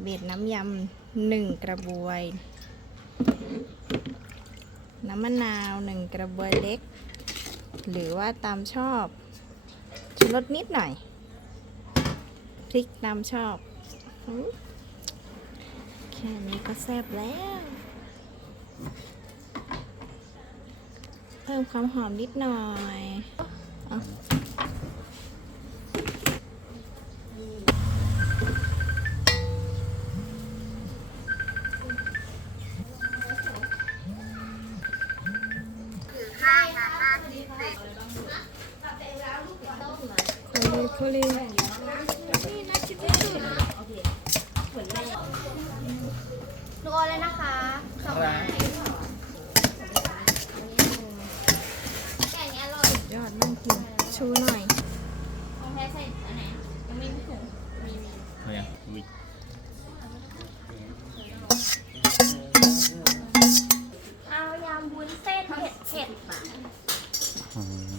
เบ็ดน้ำยำหนึ่งกระบวย น้ำมะนาวหนึ่งกระบวยเล็ก หรือว่าตามชอบชูรสนิดหน่อย พริกตามชอบ แค่นี้ก็แซ่บแล้ว เพิ่มความหอมนิดหน่อย เขาเรียกดูเอาเลยนะคะสองไม้แก่นี้อร่อยยอดน่ากินชูหน่อยของแท้ใส่อันไหนยังไม่มีถุงมีมีเอายังมีเอา ย